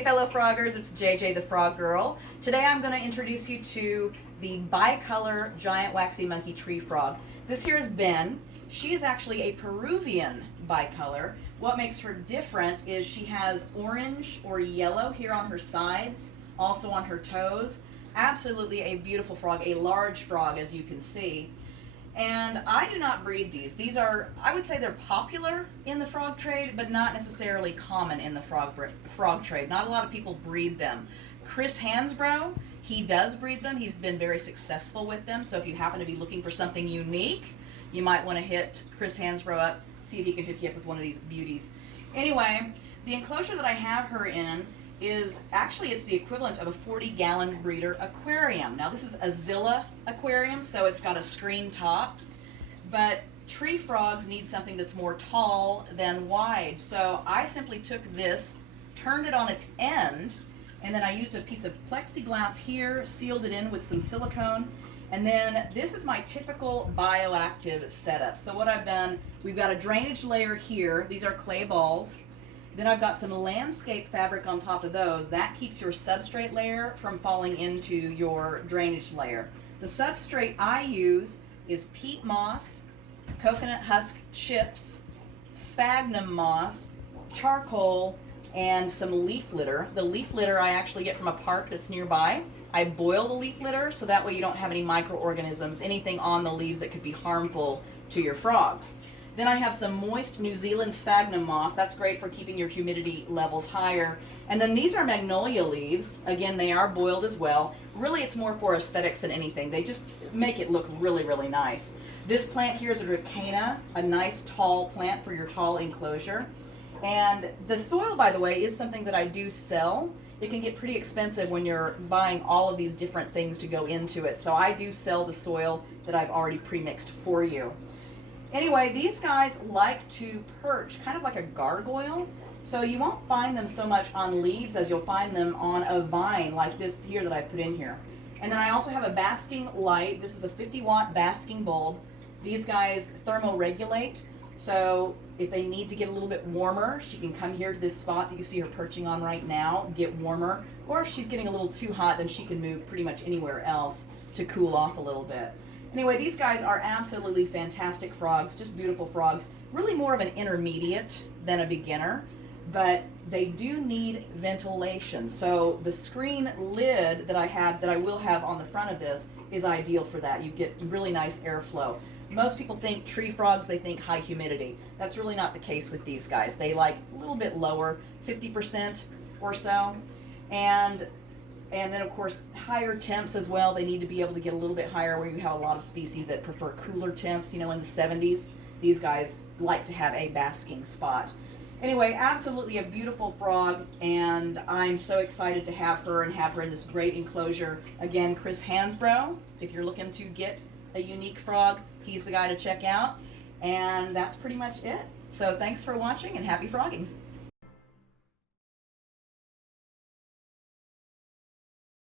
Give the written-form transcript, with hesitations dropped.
Hey fellow froggers, it's JJ the Frog Girl. Today I'm going to introduce you to the bicolor giant waxy monkey tree frog. This here is Ben. She is actually a Peruvian bicolor. What makes her different is she has orange or yellow here on her sides, also on her toes. Absolutely a beautiful frog, a large frog as you can see. And I do not breed these. These are, I would say they're popular in the frog trade, but not necessarily common in the frog trade. Not a lot of people breed them. Chris Hansbrough, he does breed them. He's been very successful with them. So if you happen to be looking for something unique, you might want to hit Chris Hansbrough up, see if he can hook you up with one of these beauties. Anyway, the enclosure that I have her in is actually, it's the equivalent of a 40-gallon breeder aquarium. Now this is a Zilla aquarium, so it's got a screen top, but tree frogs need something that's more tall than wide. So I simply took this, turned it on its end, and then I used a piece of plexiglass here, sealed it in with some silicone, and then this is my typical bioactive setup. So what I've done, we've got a drainage layer here. These are clay balls. Then I've got some landscape fabric on top of those. That keeps your substrate layer from falling into your drainage layer. The substrate I use is peat moss, coconut husk chips, sphagnum moss, charcoal, and some leaf litter. The leaf litter I actually get from a park that's nearby. I boil the leaf litter so that way you don't have any microorganisms, anything on the leaves that could be harmful to your frogs. Then I have some moist New Zealand sphagnum moss. That's great for keeping your humidity levels higher. And then these are magnolia leaves. Again, they are boiled as well. Really, it's more for aesthetics than anything. They just make it look really, really nice. This plant here is a Dracaena, a nice tall plant for your tall enclosure. And the soil, by the way, is something that I do sell. It can get pretty expensive when you're buying all of these different things to go into it. So I do sell the soil that I've already pre-mixed for you. Anyway, these guys like to perch, kind of like a gargoyle. So you won't find them so much on leaves as you'll find them on a vine like this here that I put in here. And then I also have a basking light. This is a 50-watt basking bulb. These guys thermoregulate. So if they need to get a little bit warmer, she can come here to this spot that you see her perching on right now, get warmer. Or if she's getting a little too hot, then she can move pretty much anywhere else to cool off a little bit. Anyway, these guys are absolutely fantastic frogs, just beautiful frogs. Really more of an intermediate than a beginner, but they do need ventilation. So the screen lid that I will have on the front of this is ideal for that. You get really nice airflow. Most people think tree frogs, they think high humidity. That's really not the case with these guys. They like a little bit lower, 50% or so. And then, of course, higher temps as well. They need to be able to get a little bit higher, where you have a lot of species that prefer cooler temps, you know, in the 70s. These guys like to have a basking spot. Anyway, absolutely a beautiful frog, and I'm so excited to have her and have her in this great enclosure. Again, Chris Hansbrough, if you're looking to get a unique frog, he's the guy to check out. And that's pretty much it. So thanks for watching, and happy frogging.